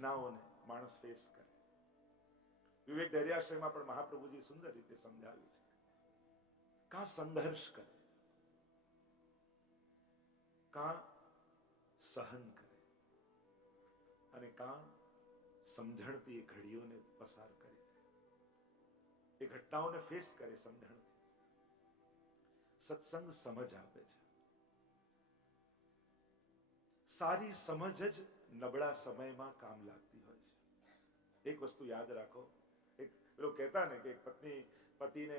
ઘટનાઓને માણસ ફેસ કરે. વિવેક દરિયાશ્રયમાં પણ મહાપ્રભુજી સુંદર રીતે સમજાવ્યું છે. કાં સંઘર્ષ કરે, કાં સહન કરે, અને કાં સમજણથી એ ઘડીઓને પસાર કરી દે, એ ઘટનાઓને ફેસ કરે સમજણથી. સત્સંગ સમજ આપે છે. સારી સમજ જ નબળા સમયમાં કામ લાગતી હોય છે. એક વસ્તુ યાદ રાખો, એક પેલો કહેતા ને કે પત્ની પતિને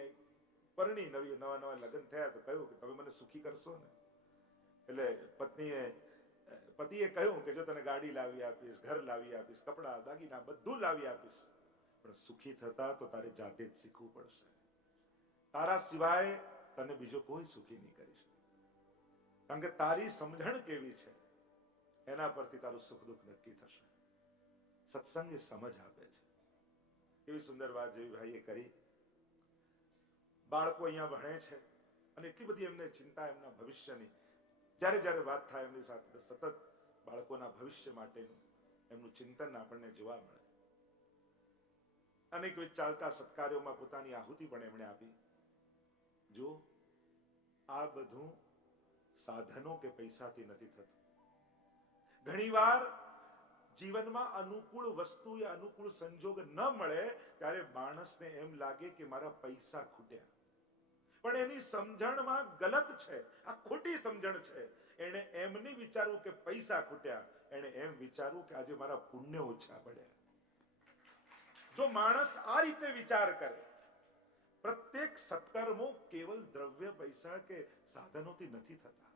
પરણી નવા નવા લગ્ન થયા તો કહ્યું કે તમે મને સુખી કરશો ને. એટલે પતિએ કહ્યું કે જો તને ગાડી લાવી આપીશ, ઘર લાવી આપીશ, કપડા દાગીના બધું લાવી આપીશ, પણ સુખી થતા તો તારે જાતે જ શીખવું પડશે. તારા સિવાય તને બીજો કોઈ સુખી નહીં કરી શકે, કારણ કે તારી સમજણ કેવી છે એના પરથી તારું સુખ દુઃખ નક્કી થશે. સત્સંગ એ સમજ આપે છે. એવી સુંદર વાત જેવી ભાઈએ કરી. બાળકો અહીંયા ભણે છે અને એટલી બધી એમને ચિંતા એમના ભવિષ્યની. જ્યારે જ્યારે વાત થાય એમની સાથે સતત બાળકોના ભવિષ્ય માટેનું એમનું ચિંતન આપણને જોવા મળે. અનેકવિધ ચાલતા સત્કાર્યોમાં પોતાની આહુતિ પણ એમણે આપી. જો આ બધું સાધનો કે પૈસાથી નથી થતું. ઘણીવાર જીવનમાં અનુકૂળ વસ્તુ યા અનુકૂળ સંજોગ ન મળે ત્યારે માણસને એમ લાગે કે મારા પૈસા ખૂટ્યા, પણ એની સમજણમાં ગલત છે, આ ખોટી સમજણ છે. એને એમ નહીં વિચારવું કે પૈસા ખૂટ્યા, એને એમ વિચારવું કે આજે મારા પુણ્ય ઓછા પડ્યા. જો માણસ આ રીતે વિચાર કરે, પ્રત્યેક સત્કર્મો કેવલ દ્રવ્ય પૈસા કે સાધનોથી નથી થતા.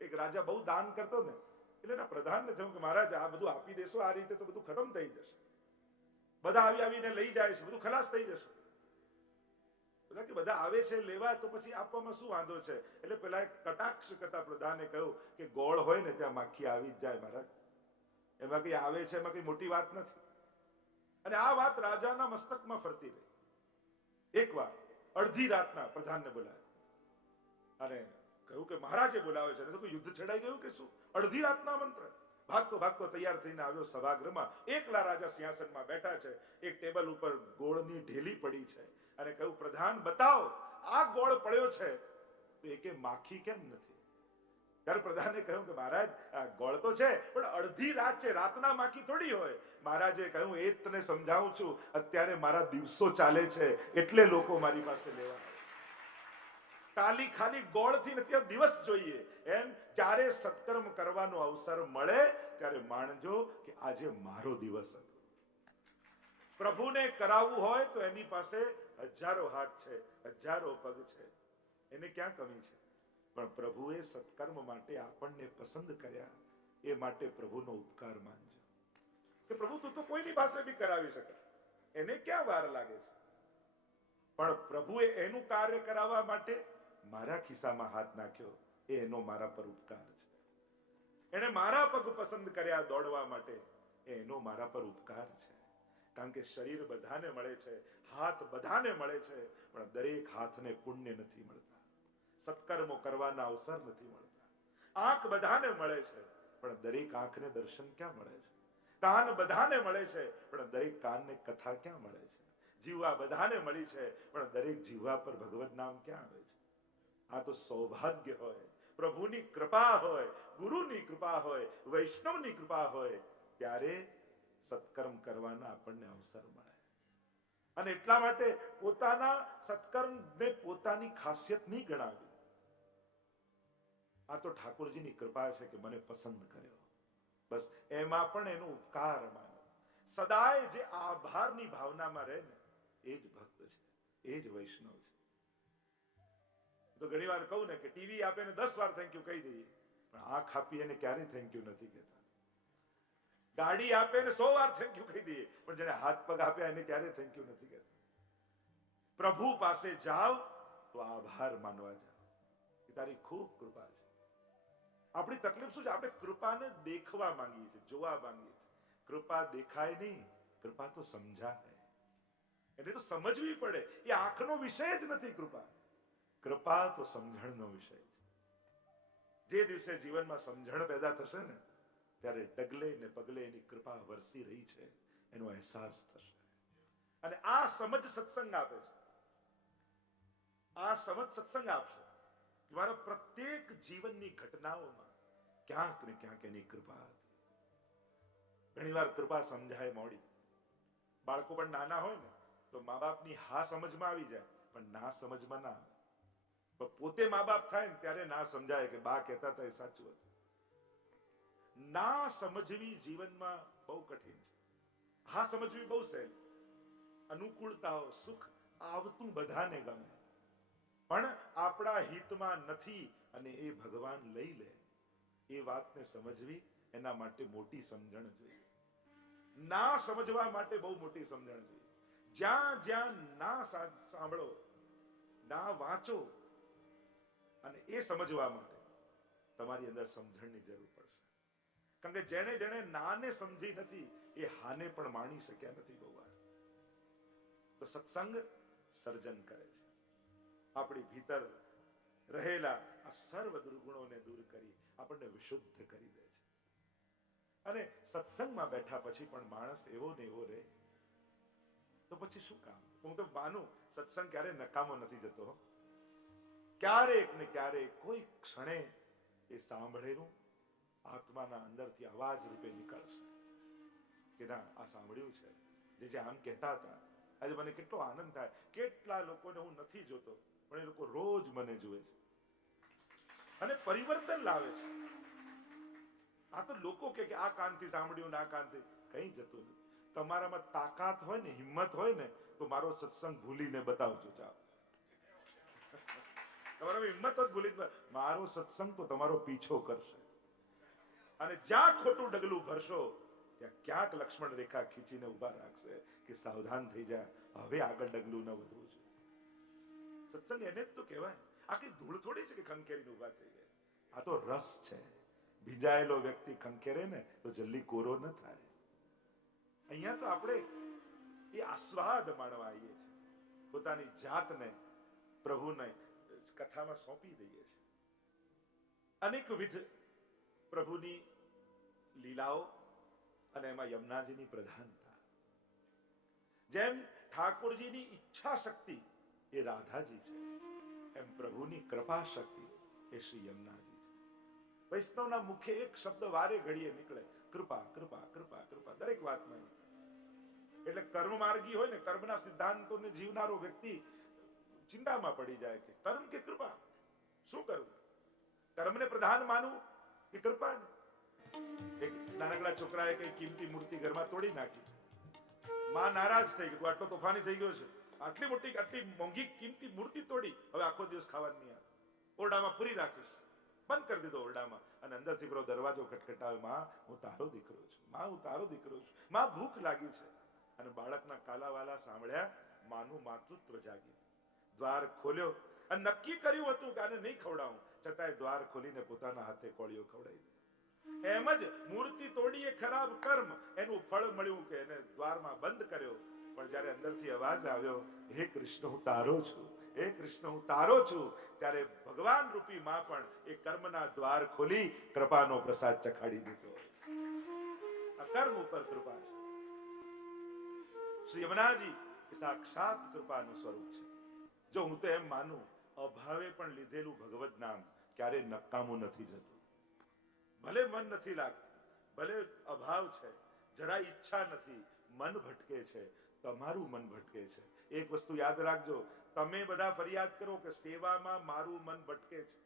એક રાજા બહુ દાન કરતો ને, એટલે એના પ્રધાનને થયું કે મહારાજ આ બધું આપી દેશો, આ રીતે તો બધું ખતમ થઈ જશે, બધા આવીને લઈ જાય છે, બધું ખલાસ થઈ જશે. કે બધા આવે છે લેવા તો પછી આપવામાં શું વાંધો છે? એટલે પેલા કટાક્ષ કરતા પ્રધાને કહ્યું કે ગોળ હોય ને ત્યાં માખી આવી જ જાય મહારાજ, એમાં કઈ આવે છે એમાં કઈ મોટી વાત નથી. અને આ વાત રાજાના મસ્તકમાં ફરતી રહી. એક વાર અડધી રાતના પ્રધાનને બોલાવ્યો અને કહ્યું કે મહારાજે બોલાવે છે, કોઈ યુદ્ધ છેડાઈ ગયું કે શું? અડધી રાતના મંત્ર. ભાગતો ભાગતો તૈયાર થઈને આવ્યો સભાગૃહમાં. એકલા રાજા સિંહાસનમાં બેઠા છે, એક ટેબલ ઉપર ગોળની ઢેલી પડી છે, અને કહ્યું પ્રધાન બતાવો આ ગોળ પડ્યો છે તો એકે માખી કેમ નથી? ત્યારે પ્રધાને કહ્યું કે મહારાજ ગોળ તો છે પણ અડધી રાત છે, રાતના માખી થોડી હોય. મહારાજે કહ્યું એ જ તને સમજાવું છું, અત્યારે મારા દિવસો ચાલે છે એટલે લોકો મારી પાસે લેવા ખાલી ગોળથી નથી, દિવસ જોઈએ. એમ જ્યારે સત્કર્મ કરવાનો અવસર મળે ત્યારે માનજો કે આજે મારો દિવસ હતો. પ્રભુને કરાવવું હોય તો એની પાસે હજારો હાથ છે, હજારો પગ છે, એને ક્યાં કમી છે? પણ પ્રભુએ સત્કર્મ માટે આપણને પસંદ કર્યા, એ માટે પ્રભુનો ઉપકાર માનજો કે પ્રભુ તું તો કોઈની પાસે બી કરાવી શકે, એને ક્યાં વાર લાગે છે? પણ પ્રભુએ એનું કાર્ય કરાવવા માટે મારા ખિસ્સામાં હાથ નાખ્યો, એ એનો મારા પર ઉપકાર છે. એને મારા પગ પસંદ કર્યા દોડવા માટે, એનો મારા પર ઉપકાર છે. કારણ કે શરીર બધાને મળે છે, હાથ બધાને મળે છે, પણ દરેક હાથને પુણ્ય નથી મળતા, સત્કર્મો કરવાના અવસર નથી મળતા. આંખ બધાને મળે છે, પણ દરેક આંખને દર્શન ક્યાં મળે છે? કાન બધાને મળે છે, પણ દરેક કાનને કથા ક્યાં મળે છે? જીવા બધાને મળી છે, પણ દરેક જીવા પર ભગવત નામ ક્યાં આવે છે? આ તો સૌભાગ્ય હોય, પ્રભુની કૃપા હોય, ગુરુની કૃપા હોય, વૈષ્ણવની કૃપા હોય, ત્યારે સત્કર્મ કરવાના આપણને અવસર મળે. અને એટલા માટે પોતાના સત્કર્મને પોતાની ખાસિયત નહીં ગણાવી. આ તો ઠાકોરજીની કૃપા છે કે મને પસંદ કર્યો, બસ એમાં પણ એનો ઉપકાર માનો. સદાય જે આભારની ભાવનામાં રહે ને, એ જ ભક્ત છે, એ જ વૈષ્ણવ છે. તો ઘણી વાર કહું ને કે ટીવી આપે ને 10 વાર થેન્ક યુ કહી દઈએ, પણ આંખ આપી એને ક્યારે થેન્ક યુ નથી કહેતા. ગાડી આપે ને 100 વાર થેન્ક યુ કહી દઈએ, પણ જેને હાથ પગ આપ્યા એને ક્યારે થેન્ક યુ નથી કહેતા. પ્રભુ પાસે જાઓ તો આભાર માનવા જાઓ કે તારી ખૂબ કૃપા છે. આપણી તકલીફ શું છે? આપણે કૃપાને દેખવા માંગીએ છીએ, જોવા માંગીએ છીએ. કૃપા દેખાય નહીં, કૃપા તો સમજાય. એટલે તો સમજવી પડે. એ આંખનો વિષય જ નથી કૃપા. કૃપા તો સમજણનો વિષય છે. જે દિવસે જીવનમાં સમજણ પેદા થશે ને, ત્યારે ડગલે ને પગલે એની કૃપા વરસી રહી છે એનો અહેસાસ થશે. અને આ સમજ સત્સંગ આપે છે. આ સમજ સત્સંગ આપશે કે મારા પ્રત્યેક જીવનની ઘટનાઓમાં ક્યાંક ને ક્યાંક એની કૃપા હતી. ઘણી વાર કૃપા સમજાય મોડી. બાળકો પણ નાના હોય ને તો મા બાપની હા સમજમાં આવી જાય, પણ ના સમજમાં ના આવે. પણ પોતે મા બાપ થાય ને ત્યારે ના સમજાય કે બા કહેતા હતા એ સાચું હતું. ના સમજવી જીવનમાં બહુ કઠિન છે. હા સમજવી બહુ સહેલી. અનુકૂળતાઓ, સુખ આવતું બધાને ગમે, પણ આપણા હિતમાં નથી અને એ ભગવાન લઈ લે એ વાતને સમજવી એના માટે મોટી સમજણ જોઈએ. ના સમજવા માટે બહુ મોટી સમજણ જોઈએ. જ્યાં જ્યાં ના સાંભળો, ના વાંચો, અને એ સમજવા માટે તમારી અંદર સમજણની જરૂર પડશે. કારણ કે જેણે જેણે નાને સમજી નથી એ હાને પણ માણી શક્યા નથી બહુ વાર. તો સત્સંગ સર્જન કરે છે. આપણી ભીતર રહેલા આ સર્વ દુર્ગુણોને દૂર કરી આપણને વિશુદ્ધ કરી દે છે. અને સત્સંગમાં બેઠા પછી પણ માણસ એવો ને એવો રહે તો પછી શું કામ? હું તો માનું સત્સંગ ક્યારે નકામો નથી જતો. ક્યારેક ને ક્યારેક કોઈ ક્ષણે એ સાંભળેલું આત્માના અંદરથી અવાજ રૂપે નીકળશે કે ના આ સાંભળ્યું છે. જે આમ કહેતા હતા, આજે મને કેટલો આનંદ થાય. કેટલા લોકોને હું નથી જોતો પણ એ લોકો રોજ મને જુએ છે અને પરિવર્તન લાવે છે. આ તો લોકો કે આ કાનથી સાંભળ્યું ને આ કાનથી, કઈ જતું નથી. તમારામાં તાકાત હોય ને, હિંમત હોય ને તો મારો સત્સંગ ભૂલીને બતાવજો. જાઓ, તમારામાં હિંમત જ ભૂલી, મારો સત્સંગ તો તમારો પીછો કરશે. અને જ્યાં ખોટું ડગલું ભરશો ત્યાં ક્યાંક લક્ષ્મણ રેખા ખીચીને ઉભા રાખશે કે સાવધાન થઈ જાય, હવે આગળ ડગલું ન વધવું જોઈએ. સત્સંગ એને જ તો કહેવાય. આ કઈ ધૂળ થોડી છે કે ખંખેરીને ઉભા થઈ જાય. આ તો રસ છે. ભીંજાયેલો વ્યક્તિ ખંખેરે ને તો જલ્દી કોરો ન થાય. અહીંયા તો આપણે એ આસ્વાદ માણવા આવીએ છીએ. પોતાની જાતને પ્રભુને કથામાં સોંપી દઈએ છીએ. અનેકવિધ પ્રભુની લીલાઓ અને એમાં યમુનાજીની પ્રધાનતા. જેમ ઠાકોરજીની ઈચ્છા શક્તિ એ રાધાજી છે, એમ પ્રભુની કૃપા શક્તિ એ શ્રી યમુનાજી છે. વૈષ્ણવના મુખે એક શબ્દ વારે ઘડીએ નીકળે, કૃપા કૃપા કૃપા કૃપા, દરેક વાતમાં. એટલે કર્મ માર્ગી હોય ને, કર્મના સિદ્ધાંતોને જીવનારો વ્યક્તિ ચિંતામાં પડી જાય કે કર્મ કે કૃપા, શું કરવું? કર્મને પ્રધાન માનવું કે કૃપા? એક નાનકડા છોકરાએ કઈ કિંમતી મૂર્તિ ઘરમાં તોડી નાખી. માં નારાજ થઈ ગઈ, તું આટલો તોફાની થઈ ગયો છે, આટલી મોટી આટલી મોંઘી કિંમતી મૂર્તિ તોડી, હવે આખો દિવસ ખાવા નહીં આવે, ઓરડામાં પૂરી રાખીશ. બંધ કરી દીધો ઓરડામાં. અને અંદરથી પેલો દરવાજો ખટખટાવે, માં હું તારો દીકરો છું, માં હું તારો દીકરો છું, માં ભૂખ લાગી છે. અને બાળકના કાલાવાલા સાંભળ્યા, માનું માતૃત્વ જાગ્યું. દ્વાર ખોલ્યો અને નક્કી કર્યું હતું કે આને નહીં ખવડાવું, છતાંય દ્વાર ખોલીને પોતાના હાથે કોળીઓ ખવડાવી. એમ જ મૂર્તિ તોડી એ ખરાબ કર્મ, એનું ફળ મળ્યું કે એને દ્વારમાં બંધ કર્યો. પણ જયારે અંદરથી અવાજ આવ્યો, હે કૃષ્ણ હું તારો છું, હે કૃષ્ણ હું તારો છું, ત્યારે ભગવાન રૂપી માં પણ એ કર્મના દ્વાર ખોલી કૃપાનો પ્રસાદ ચખાડી દીધો. આ કર્મ ઉપર કૃપા છે. શ્રી યમુનાજી એ સાક્ષાત કૃપાનું સ્વરૂપ છે. જો હું તો એમ માનું, અભાવે પણ લીધેલું ભગવત નામ ક્યારે નકામું નથી જતું. ભલે મન નથી લાગતું, ભલે અભાવ છે, જરા ઈચ્છા નથી, મન ભટકે છે, તમારું મન ભટકે છે. એક વસ્તુ યાદ રાખજો, તમે બધા ફરિયાદ કરો કે સેવામાં મારું મન ભટકે છે,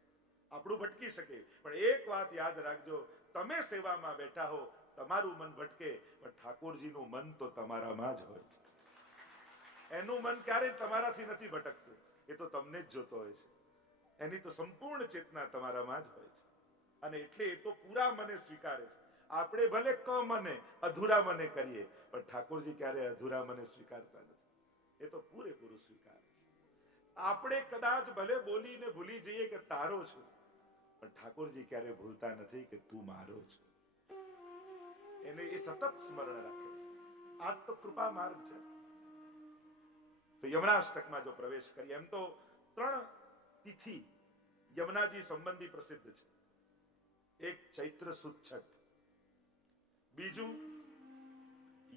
આપણું ભટકી શકે, પણ એક વાત યાદ રાખજો, તમે સેવામાં બેઠા હો, તમારું મન ભટકે, પણ ઠાકોરજીનું મન તો તમારામાં જ હોય છે. એનું મન ક્યારેય તમારાથી નથી ભટકતું, એ તો તમને જ જોતો હોય છે. એની તો સંપૂર્ણ ચેતના તમારામાં જ હોય છે. અને એટલે એ તો પૂરા મને સ્વીકારે છે. આપણે ભલે ક મને અધૂરા મને કરીએ, પણ ઠાકોરજી ક્યારે અધૂરા મને સ્વીકારતા નથી. એ તો પૂરેપૂરું સ્વીકારે છે. આપણે કદાચ ભલે બોલીને ભૂલી જઈએ કે તારો છું, પણ ઠાકોરજી ક્યારે ભૂલતા નથી કે તું મારો છું. એને એ સતત સ્મરણ રાખે છે. આ તો કૃપા માર્ગ છે. તો યમુનાષ્ટકમાં જો પ્રવેશ કરીએ, એમ તો 3 તિથિ યમુનાજી સંબંધી પ્રસિદ્ધ છે. એક ચૈત્ર સુદ છઠ, બીજું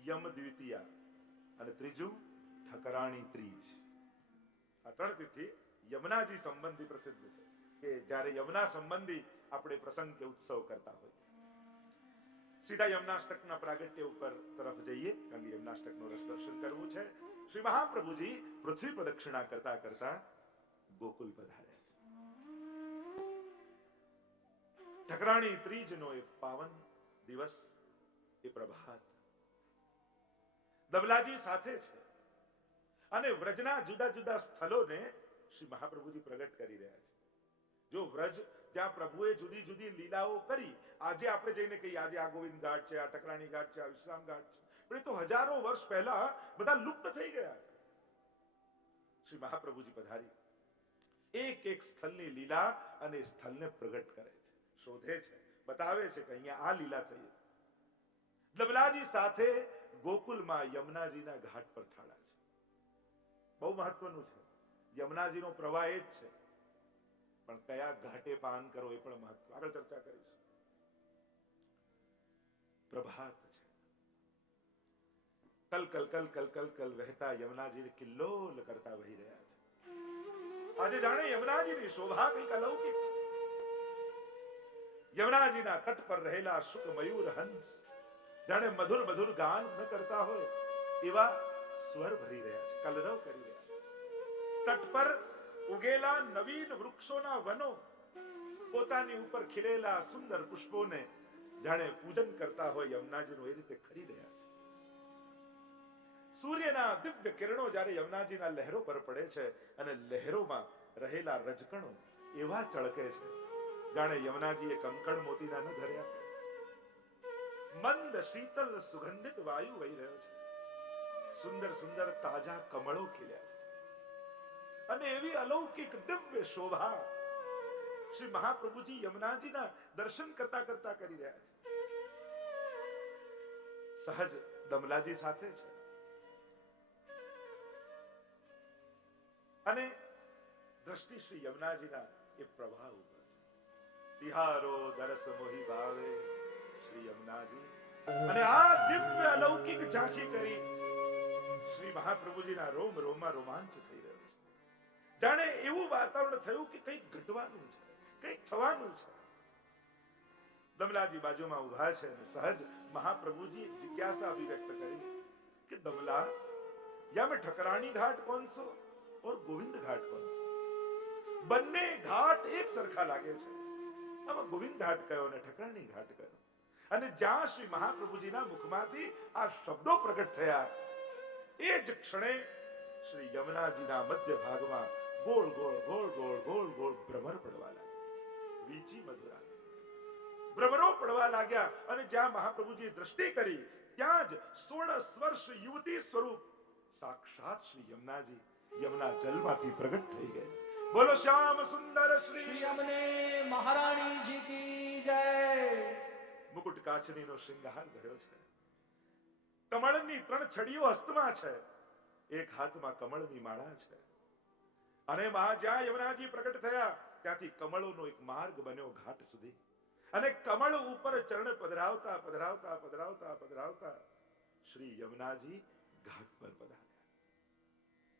યમ દ્વિતીયા અને ત્રીજું ઠકરાણી ત્રીજ. આ 3 તિથિ યમુનાજી સંબંધી પ્રસિદ્ધ છે કે જ્યારે યમુના સંબંધી આપણે પ્રસંગ કે ઉત્સવ કરતા હોઈએ. સીધા યમનાષ્ટકના પ્રાગટ્ય ઉપર તરફ જઈએ, કારણ કે યમનાષ્ટકનું રસ દર્શન કરવું છે. શ્રી મહાપ્રભુજી પૃથ્વી પ્રદક્ષિણા કરતા કરતા ગોકુલ પધાર્યા છે. ઠકરાણી ત્રીજનો એક પાવન દિવસ, એ પ્રભાત. દમલાજી સાથે છે અને વ્રજના જુદા જુદા સ્થળોને શ્રી મહાપ્રભુજી પ્રગટ કરી રહ્યા છે. જો વ્રજ જ્યાં પ્રભુએ જુદી જુદી લીલાઓ કરી, આજે આપણે જઈને કહીએ આજે આ ગોવિંદ ઘાટ છે, આ ઠકરાણી ઘાટ છે, આ વિશ્રામ ઘાટ છે, પણ એ તો હજારો વર્ષ પહેલા બધા લુપ્ત થઈ ગયા. શ્રી મહાપ્રભુજી પધારી એક એક સ્થળની લીલા અને સ્થળને પ્રગટ કરે છે, શોધે છે, બતાવે છે કે અહીંયા આ લીલા થઈ. દમલાજી સાથે ગોકુલમાં યમુનાજીના ઘાટ પર ઠાળા છે. બહુ મહત્વનું છે. યમુનાજીનો પ્રવાહ એ જ છે, પણ કયા ઘાટે પાન કરો એ પણ મહત્વ, આગળ ચર્ચા કરીશું. પ્રભાત છે. કલ કલ કલ કલ કલ કલ વહેતા યમુનાજી કિલ્લોલ કરતા વહી રહ્યા છે. આજે જાણે યમુનાજીની શોભા કંઈક અલૌકિક છે. યમુનાજીના તટ પર રહેલા શુક મયુર હંસ જાણે મધુર મધુર ગાન ન કરતા હોય એવા સ્વર ભરી રહ્યા છે, કલરવ કરી રહ્યા છે. તટ પર ઉગેલા નવીન વૃક્ષોના વનો પોતાની ઉપર ખીલેલા સુંદર પુષ્પોને જાણે પૂજન કરતા હોય યમુનાજીનું, એ રીતે ખરી રહ્યા છે. સૂર્યના દિવ્ય કિરણો જ્યારે યમુનાજીના લહેરો પર પડે છે અને લહેરોમાં રહેલા રજકણો એવા ચળકે છે જાણે યમુનાજીએ કંકણ મોતીના ન ધર્યા. મંદ શીતલ સુગંધિત વાયુ વહી રહ્યો છે. સુંદર સુંદર તાજા કમળો ખીલ્યા છે અને એવી અલૌકિક દિવ્ય શોભા શ્રી મહાપ્રભુજી યમુનાજીના દર્શન કરતા કરતા કરી રહ્યા છે. સહજ દમલાજી સાથે છે અને દ્રષ્ટિ શ્રી યમુનાજીના એ પ્રભાવ ઉપર છે. તિહારો દરસ મોહી ભાવે શ્રી યમુનાજી. અને આ દિવ્ય અલૌકિક ઝાંખી કરી શ્રી મહાપ્રભુજીના રોમ રોમમાં રોમાંચ થઈ રહ્યો છે. જાણે એવું વાતાવરણ થયું કે કંઈક ઘટવાનું છે, કંઈક થવાનું છે. દમલાજી બાજુમાં ઉભા છે અને સહજ મહાપ્રભુજી જિજ્ઞાસા અભિવ્યક્ત કરી કે દમલા, યા મેં ઠકરાણી ઘાટ કોણ સો और गोविंद घाट कौन सा? બંને ઘાટ એક સરખા લાગે છે. આમાં ગોવિંદ ઘાટ કયો અને ઠકરાણી ઘાટ કયો? અને જ્યાં શ્રી મહાપ્રભુજીના મુખમાંથી આ શબ્દો પ્રગટ થયા એ જ ક્ષણે શ્રી યમુનાજીના મધ્ય ભાગમાં ગોળ ગોળ ગોળ ગોળ ગોળ ગોળ ભ્રમર પડવા લાગ્યા. વીચી મધુરા ભ્રમરો પડવા લાગ્યા અને જ્યાં મહાપ્રભુજીએ દ્રષ્ટિ કરી ત્યાં જ 16 વર્ષ યુવતી સ્વરૂપ સાક્ષાત શ્રી યમુનાજી યમુના જલમાંથી પ્રગટ થઈ ગઈ. બોલો શ્યામ સુંદર શ્રી યમુને મહારાણી જી કી જય. મુકુટ કાચનીનો શૃંગાર ધર્યો છે. કમળની 3 છડીઓ હસ્તમાં છે. એક હાથમાં કમળની માળા છે. અને જ્યાં યમુનાજી પ્રગટ થયા ત્યાંથી કમળોનો એક માર્ગ બન્યો ઘાટ સુધી. અને કમળ ઉપર ચરણ પધરાવતા પધરાવતા પધરાવતા પધરાવતા શ્રી યમુનાજી ઘાટ પર પધાર્યા.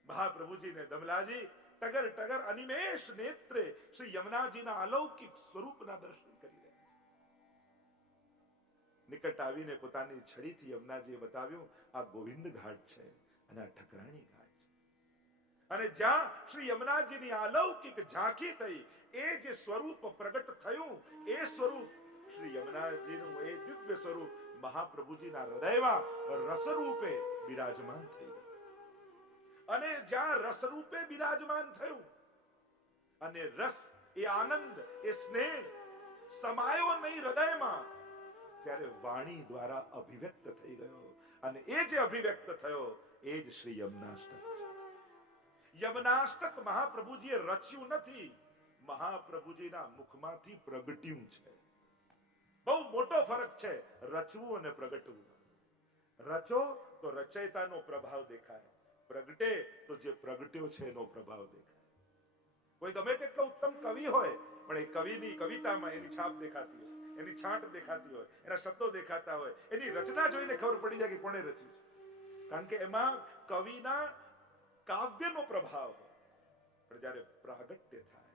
મહાપ્રભુજી ને દમલાજી ટગર ટગર અનિમેષ નેત્રે શ્રી યમુનાજીના અલૌકિક સ્વરૂપના દર્શન કરી રહ્યા છે. નિકટ આવીને પોતાની છડીથી યમુનાજીએ બતાવ્યું આ ગોવિંદ ઘાટ છે અને આ ઠકરાણી ઘાટ છે. અને જ્યાં શ્રી યમુનાજીની અલૌકિક ઝાંખી થઈ એ જે સ્વરૂપ પ્રગટ થયું એ સ્વરૂપ શ્રી યમુનાજીનું એ દિવ્ય સ્વરૂપ મહાપ્રભુજીના હૃદયમાં રસરૂપે બિરાજમાન થઈ ગયું. અને જ્યાં રસ રૂપે બિરાજમાન થયું અને રસ એ આનંદ એ સ્નેહ સમાયો નહીં હૃદયમાં, ત્યારે વાણી દ્વારા અભિવ્યક્ત થઈ ગયો. અને એ જે અભિવ્યક્ત થયો એ જ શ્રી યમનાષ્ટક છે. યમનાષ્ટક મહાપ્રભુજીએ રચ્યું નથી, મહાપ્રભુજીના મુખમાંથી પ્રગટ્યું છે. બહુ મોટો ફરક છે રચવું અને પ્રગટવું. રચો તો રચયિતાનો પ્રભાવ દેખાય, પ્રગટે તો જે પ્રગટ્યો છે એનો પ્રભાવ દેખાય. કોઈ ગમે તેટલો ઉત્તમ કવિ હોય પણ એ કવિની કવિતામાં એની છાપ દેખાતી હોય. એની છાંટ દેખાતી હોય, એના શબ્દો દેખાતા હોય, એની રચના જોઈને ખબર પડી જાય કે કોણે રચ્યું છે. કારણ કે એમાં કવિના કાવ્યનો પ્રભાવ હોય. પણ જ્યારે પ્રાગટ્ય થાય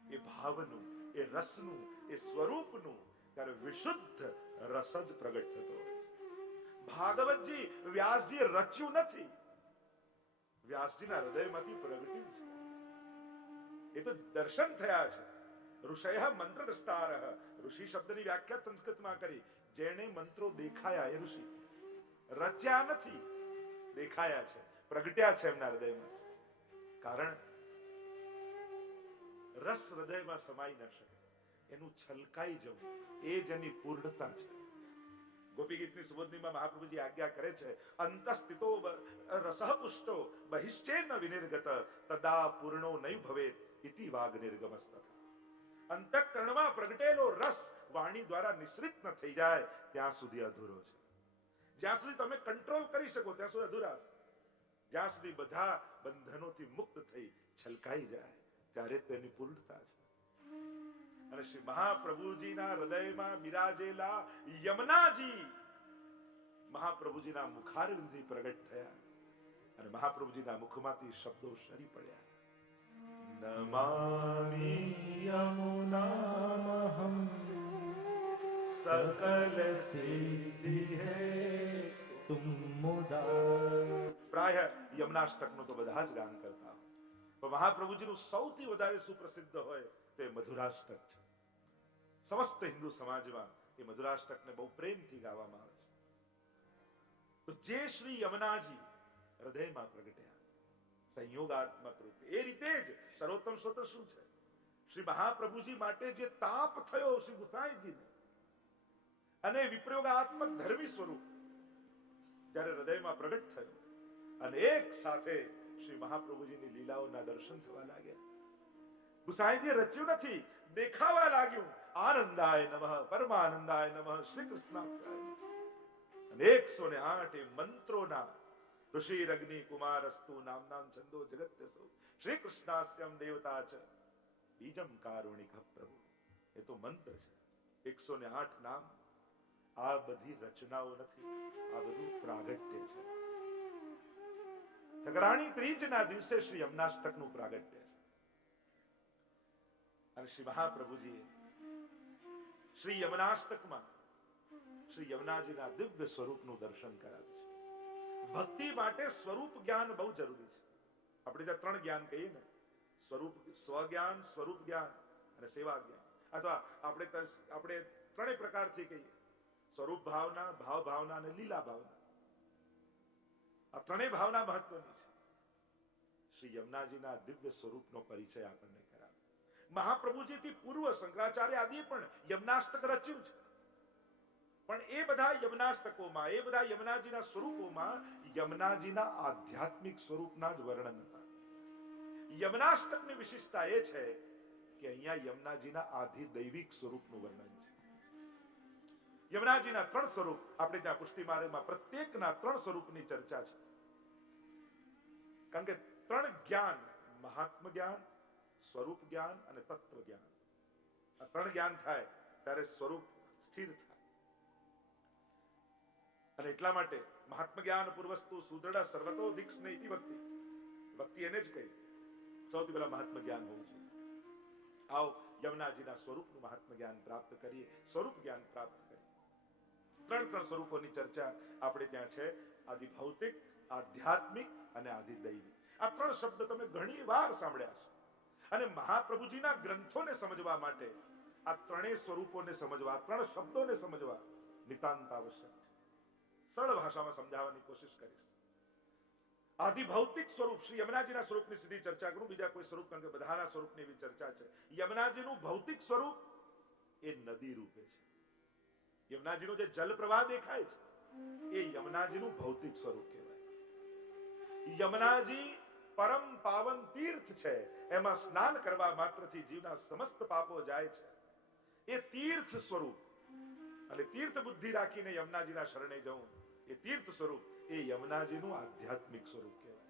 એ ભાવનું, એ રસનું, એ સ્વરૂપનું, ત્યારે વિશુદ્ધ રસ જ પ્રગટ થતો હોય છે. ભાગવતજી વ્યાસજી રચ્યું નથી, વ્યાસજીના હૃદયમાંથી પ્રગટ્યું છે. એ તો દર્શન થયા છે. ઋષય મંત્ર દ્રષ્ટારઃ. ઋષિ શબ્દની વ્યાખ્યા સંસ્કૃતમાં કરી, જેણે મંત્રો દેખાયા એ ઋષિ. રચ્યા નથી, દેખાયા છે, પ્રગટ્યા છે એમના હૃદયમાં. કારણ રસ હૃદયમાં સમાઈ ન શકે, એનું છલકાઈ જવું એ જ એની પૂર્ણતા છે. ગોપી ગીતની સુબોધનીમાં મહાપ્રભુજી આજ્ઞા કરે છે, અંતઃસ્થિતો રસઃ પુષ્ટો બહિશ્ચેન વિનિર્ગત તદા પૂર્ણો નૈ ભવેત ઇતિ વાગ નિર્ગમસ્તથા. અંતઃકરણમાં પ્રગટેલો રસ વાણી દ્વારા નિશ્રિત ન થઈ જાય ત્યાં સુધી અધૂરો છે. જ્યાં સુધી તમે કંટ્રોલ કરી શકો ત્યાં સુધી અધૂરા છે. જ્યાં સુધી બધા બંધનોથી મુક્ત થઈ છલકાઈ જાય ત્યારે તેની પૂર્ણતા છે. અને શ્રી મહાપ્રભુજીના હૃદયમાં બિરાજેલા યમુનાજી મહાપ્રભુજીના મુખારવિંદથી પ્રગટ થયા અને મહાપ્રભુજીના મુખમાંથી શબ્દો સરી પડ્યા. નમામિ યમુનામહં સકલ સિદ્ધિ હૈ તુમ મુદા. પ્રાય યમુનાષ્ટકનું તો બધા જ ગાન કરતા હોય, પણ મહાપ્રભુજીનું સૌથી વધારે સુપ્રસિદ્ધ હોય તે મધુરાષ્ટક છે. સમસ્ત હિન્દુ સમાજમાં એ મધુરાષ્ટકને બહુ પ્રેમથી ગાવામાં આવે છે. તો જે શ્રી યમુનાજી હૃદયમાં પ્રગટ્યા સંયોગાત્મક રૂપે, એ રીતે જ સર્વોત્તમ સ્તોત્ર શું છે? શ્રી મહાપ્રભુજી માટે જે તાપ થયો શ્રી ગુસાઈજીને અને વિપ્રયોગાત્મક ધર્મી સ્વરૂપ જ્યારે હૃદયમાં પ્રગટ થયો અને એક સાથે શ્રી મહાપ્રભુજીની લીલાઓના દર્શન થવા લાગ્યા. ગુસાઈજી રચ્યું નથી, દેખાવા લાગ્યું. આનંદાય નમઃ, પરમાનંદાય નમઃ, શ્રી કૃષ્ણાસ્યાય. અને 108 મંત્રોના ઋષિ અગ્નિ કુમારસ્તુ નામનામ છંદો જગત્યસો શ્રી કૃષ્ણાસ્યમ દેવતા ચ બીજમ કારુણિક પ્રભુ. એ તો મંત્ર છે. 108 નામ. આ બધી રચનાઓ નથી, આ બધું પ્રાગટ્ય છે. ઠકરાણી ત્રીજના દિવસે શ્રી યમુનાષ્ટકનું પ્રાગટ્ય છે. અને શ્રી મહાપ્રભુજીએ શ્રી યમુનાષ્ટકમાં શ્રી યમુનાજીના દિવ્ય સ્વરૂપનું દર્શન કરાવ્યું છે. ભક્તિ માટે સ્વરૂપ જ્ઞાન બહુ જરૂરી છે. આપણે ત્યાં 3 જ્ઞાન કહીએ ને, સ્વરૂપ, સ્વજ્ઞાન, સ્વરૂપ જ્ઞાન અને સેવા જ્ઞાન. અથવા આપણે 3 પ્રકારથી કહીએ, સ્વરૂપ ભાવના, ભાવ ભાવના અને લીલા ભાવના. આ 3 ભાવના મહત્વની છે. શ્રી યમુનાજીના દિવ્ય સ્વરૂપનો પરિચય આપણને કરાવે. મહાપ્રભુજીથી પૂર્વ શંકરાચાર્ય આદિએ પણ યમુનાષ્ટક રચ્યું છે. પણ એ બધા યમુનાષ્ટકોમાં, એ બધા યમુનાજીના સ્વરૂપોમાં યમુનાજીના આધ્યાત્મિક સ્વરૂપના જ વર્ણન હતા. યમુનાષ્ટકની વિશિષ્ટતા એ છે કે અહીંયા યમુનાજીના આધિદૈવિક સ્વરૂપનું વર્ણન છે. યમુનાજીના 3 સ્વરૂપ આપણે ત્યાં પુષ્ટિ માર્ગમાં પ્રત્યેકના 3 સ્વરૂપની ચર્ચા છે. કારણ કે 3 જ્ઞાન, મહાત્મ જ્ઞાન, સ્વરૂપ જ્ઞાન અને તત્વ જ્ઞાન, આ 3 જ્ઞાન થાય ત્યારે સ્વરૂપ સ્થિર થાય. અને એટલા માટે મહાત્મ જ્ઞાન પૂર્વસ્તુ સુદૃઢ સર્વતોધિક સ્નેહિતિ ભક્તિ. ભક્તિ એને જ કહી સૌથી પહેલા મહાત્મ જ્ઞાન હોવું જોઈએ. આવો યમુનાજીના સ્વરૂપનું મહાત્મ જ્ઞાન પ્રાપ્ત કરીએ, સ્વરૂપ જ્ઞાન પ્રાપ્ત કરીએ. 3 સ્વરૂપોની ચર્ચા આપણે ત્યાં છે. આદિ ભૌતિક, આધ્યાત્મિક અને આદિ દૈવિક. આ 3 શબ્દ તમે ઘણી વાર સાંભળ્યા છે. અને મહાપ્રભુજીના ગ્રંથોને સમજવા માટે આ 3 સ્વરૂપોને સમજવા, 3 શબ્દોને સમજવા નિતાંત આવશ્યક છે. સરળ ભાષામાં સમજાવવાની કોશિશ કરીશ. આદિ ભૌતિક સ્વરૂપ, શ્રી યમુનાજીના સ્વરૂપની સીધી ચર્ચા કરું, બીજા કોઈ સ્વરૂપ, કારણ કે બધાના સ્વરૂપની એવી ચર્ચા છે. યમુનાજીનું ભૌતિક સ્વરૂપ એ નદી રૂપે છે. યમુનાજીનો જે જલ પ્રવાહ દેખાય છે એ યમુનાજીનું ભૌતિક સ્વરૂપ કહેવાય. યમુનાજી પરમ પાવન તીર્થ છે. એમાં સ્નાન કરવા માત્રથી જીવના સમસ્ત પાપો જાય છે. એ તીર્થ સ્વરૂપ, અને તીર્થ બુદ્ધિ રાખીને યમુનાજીના શરણે જવું, એ તીર્થ સ્વરૂપ, એ યમુનાજીનું આધ્યાત્મિક સ્વરૂપ કહેવાય.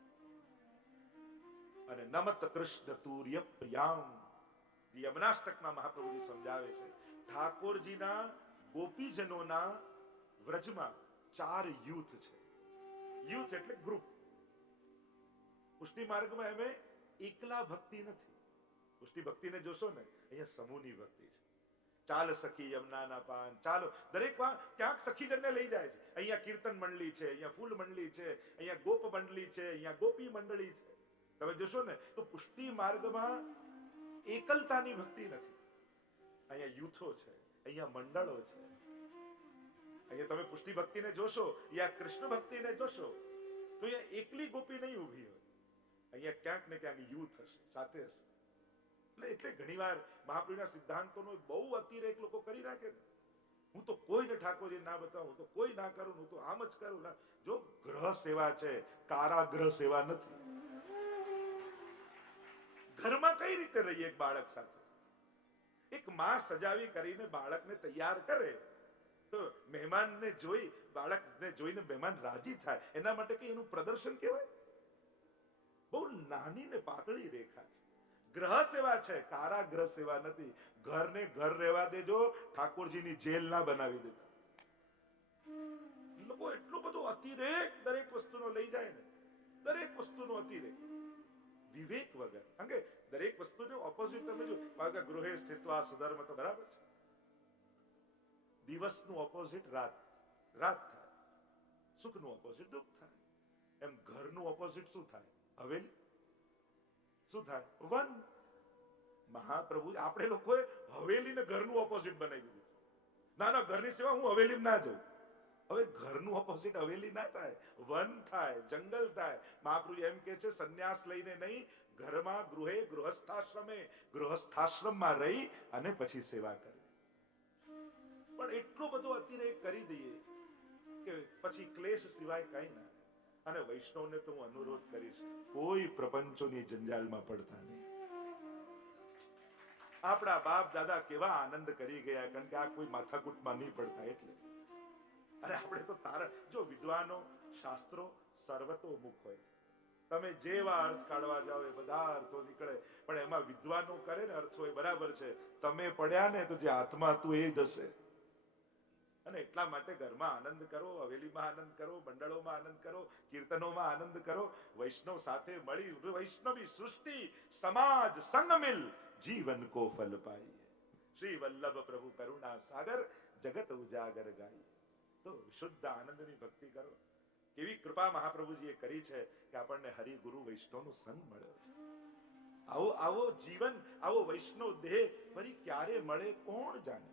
અને નમત કૃષ્ણ તુર્ય પ્રિયામ, જે યમુનાષ્ટકમાં મહાપ્રભુજી સમજાવે છે, ઠાકોરજીના ગોપીજનોના વ્રજમાં 4 યુથ છે. યુથ એટલે ગ્રુપ. પુષ્ટિ માર્ગમાં એમે એકલા ભક્તિ નથી. પુષ્ટિ ભક્તિને જોશો ને, અહીંયા સમૂહની ભક્તિ છે. ચાલ સખી યમુનાના પાન, ચાલો. દરેક ક્યાંક સખીજનને લઈ જાય છે. અહીંયા કીર્તન મંડળી છે, અહીંયા ફૂલ મંડળી છે, અહીંયા ગોપ મંડળી છે, અહીંયા ગોપી મંડળી છે. તમે જોશો ને તો પુષ્ટિ માર્ગમાં એકલતાની ભક્તિ નથી. અહીંયા યુથો છે, અહીંયા મંડળો છે. અહીંયા તમે પુષ્ટિ ભક્તિને જોશો યા કૃષ્ણ ભક્તિને જોશો તો અહીંયા એકલી ગોપી નહીં ઊભી હોય. અહીંયા ક્યાંક ને ક્યાંક યુથ હશે, સાથે હશે. એટલે ઘણીવાર મહાપ્રભુના સિદ્ધાંતોનો બહુ અતિરેક લોકો કરી રાખે ને. હું તો કોઈને ઠાકોરજી ના બતાવું, હું તો કોઈ ના કરું, હું તો આમ જ કરું ના. જો ગ્રહ સેવા છે, કારાગ્રહ સેવા નથી. ઘરમાં કઈ રીતે રહીએ એક બાળક સાથે? એક માં સજાવી કરીને બાળકને તૈયાર કરે તો મહેમાનને જોઈ, બાળકને જોઈને મહેમાન રાજી થાય, એના માટે કઈ એનું પ્રદર્શન કહેવાય? બહુ નાની ને પાતળી રેખા છે. ગ્રહ સેવા છે, કારાગ્રહ સેવા નથી. ઘરને ઘર રહેવા દેજો, ઠાકોરજીની જેલ ના બનાવી દેતા. લોકો એટલું બધું અતિરેક દરેક વસ્તુનો લઈ જાય ને, દરેક વસ્તુનો અતિરેક વિવેક વગર. કારણ કે દરેક વસ્તુનો ઓપોઝિટ તમે જો, ગૃહે સ્થિત્વા સુધર્મ તો બરાબર છે. દિવસનું ઓપોઝિટ રાત, રાત થાય. સુખનું ઓપોઝિટ દુઃખ થાય. એમ ઘરનું ઓપોઝિટ શું થાય? હવેલી. શું થાય? વન. મહાપ્રભુ આપણે લોકોએ હવેલીને ઘરનું ઓપોઝિટ બનાવી દીધું. ના ના, ઘરની સેવા હું હવેલી ના જાઉં. હવે ઘરનું ઓપોઝિટ હવેલી ના થાય, વન થાય, જંગલ થાય. મહાપ્રભુ એમ કે છે સંન્યાસ લઈને નહીં, ઘરમાં ગૃહે ગૃહસ્થાશ્રમે, ગૃહસ્થાશ્રમમાં રહી અને પછી સેવા કરે. પણ એટલો બધો અતિરેક કરી દઈએ કે પછી ક્લેશ સિવાય કઈ ના. અને વૈષ્ણવને તો હું અનુરોધ કરીશ, કોઈ પ્રપંચોની જંજાલમાં પડતા નહીં. આપણા બાપ દાદા કેવા આનંદ કરી ગયા, કારણ કે આ કોઈ માથાકૂટમાં નહીં પડતા. એટલે અરે આપણે તો તારા જો વિદ્વાનો શાસ્ત્રો સર્વતોમુખ હોય. તમે જેવા અર્થ કાઢવા જાઓ એ બધા અર્થો નીકળે, પણ એમાં વિદ્વાનો કરે ને અર્થો એ બરાબર છે. તમે પડ્યા ને તો જે હાથમાં હતું એ જ હશે. અને એટલા માટે ઘરમાં આનંદ કરો, હવેલીમાં આનંદ કરો, મંડળોમાં આનંદ કરો, કીર્તનોમાં આનંદ કરો. વૈષ્ણવ સાથે મળી વૈષ્ણવી સૃષ્ટિ સમાજ સંગ મિલ જીવન કો ફલ પાઈએ. શ્રી વલ્લભ પ્રભુ કરુણા સાગર જગત ઉજાગર ગાઈએ. તો શુદ્ધ આનંદની ભક્તિ કરો. કેવી કૃપા મહાપ્રભુજીએ કરી છે કે આપણને હરિ ગુરુ વૈષ્ણવનો સંગ મળ્યો છે. આવો જીવન, આવો વૈષ્ણવ દેહ ફરી ક્યારે મળે કોણ જાણે.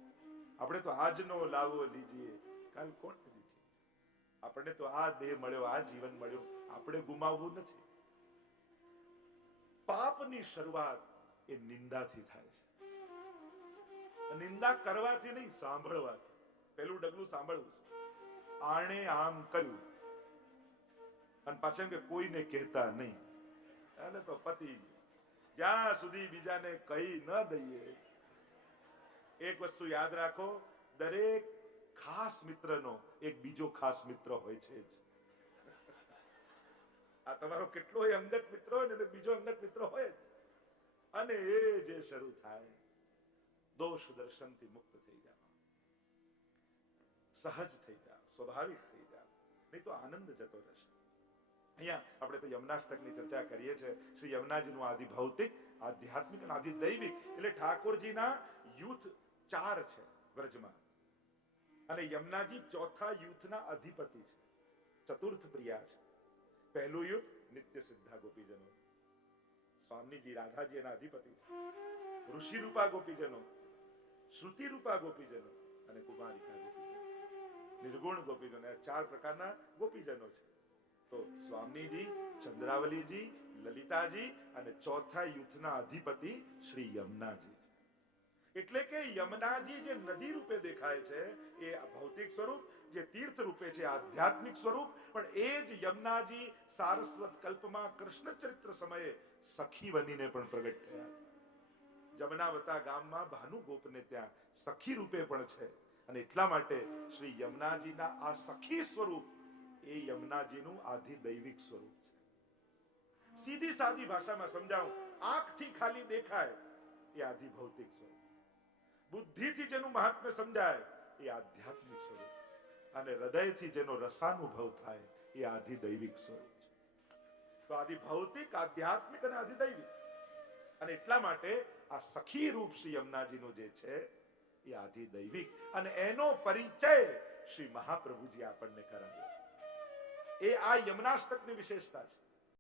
આપણે તો આજનો લાવો લીજીએ, કાલ કોણ લીધી. આપણને તો આ દેહ મળ્યો, આ જીવન મળ્યું, આપણે ગુમાવવું નથી. પાપની શરૂઆત એ નિંદાથી થાય છે. નિંદા કરવાથી નહીં, સાંભળવાથી. પેલું ડગલું સાંભળવું. આણે આમ કર્યું અને પાછળ કે કોઈને કહેતા નહીં, એટલે તો પતિ જ્યાં સુધી બીજાને કહી ન દઈએ. એક વસ્તુ યાદ રાખો, દરેક ખાસ મિત્રનો એક બીજો ખાસ મિત્ર હોય છે જ. આ તમારો કેટલોય અંગત મિત્ર હોય ને, બીજો અંગત મિત્ર હોય જ. અને એ જે શરૂ થાય, દોષ દર્શનથી મુક્ત થઈ જાવ, સહજ થઈ જાવ, સ્વાભાવિક થઈ જાવ, નહીં તો આનંદ જતો રહેશે. અહીંયા આપણે તો યમનાષ્ટકની ચર્ચા કરીએ છીએ. શ્રી યમુનાજીનું આદિ ભૌતિક, આધ્યાત્મિક અને આદિ દૈવિક. એટલે ઠાકોરજીના યુથ 4 છે વ્રજમાં, અને યમુનાજી ચોથા યુથના અધિપતિ છે, ચતુર્થ પ્રિયા છે. પહેલું યુથ નિત્ય સિદ્ધા ગોપીજનો, સ્વામીજી રાધાજી એના અધિપતિ છે. ઋષિ રૂપા ગોપીજનો, શ્રુતિ રૂપા ગોપીજનો અને કુમારિકા ગોપીજનો, નિર્ગુણ ગોપીજનો. 4 પ્રકારના ગોપીજનો છે. તો સ્વામીજી, ચંદ્રાવલીજી, લલિતાજી અને ચોથા યુથના અધિપતિ શ્રી યમુનાજી. એટલે કે યમુનાજી જે નદી રૂપે દેખાય છે એ ભૌતિક સ્વરૂપ, જે તીર્થ રૂપે છે આધ્યાત્મિક સ્વરૂપ. પણ એ જ યમુનાજી સારસ્વત કલ્પમાં કૃષ્ણ ચરિત્ર સમયે સખી બનીને પણ પ્રગટ થયા. જમનાવતા ગામમાં ભાનુગોપને ત્યાં સખી રૂપે પણ છે. અને એટલા માટે શ્રી યમુનાજીના આ સખી સ્વરૂપ એ યમુનાજીનું આધિ દૈવિક સ્વરૂપ છે. સીધી સાદી ભાષામાં સમજાવું, આંખથી ખાલી દેખાય એ આધિ ભૌતિક સ્વરૂપ. બુદ્ધિથી જેનું મહાત્મ્ય સમજાય એ આધ્યાત્મિક સ્વરૂપ, અને હૃદયથી જેનો રસાનુભવ થાય એ આધિદૈવિક સ્વરૂપ છે. તો આધિ ભૌતિક, આધ્યાત્મિક અને આધિદૈવિક, અને એટલા માટે આ સખી રૂપ શ્રી યમુનાજીનું જે છે એ આધિદૈવિક, અને એનો પરિચય શ્રી મહાપ્રભુજી આપણને કરાવ્યો. એ આ યમનાષ્ટકની વિશેષતા છે.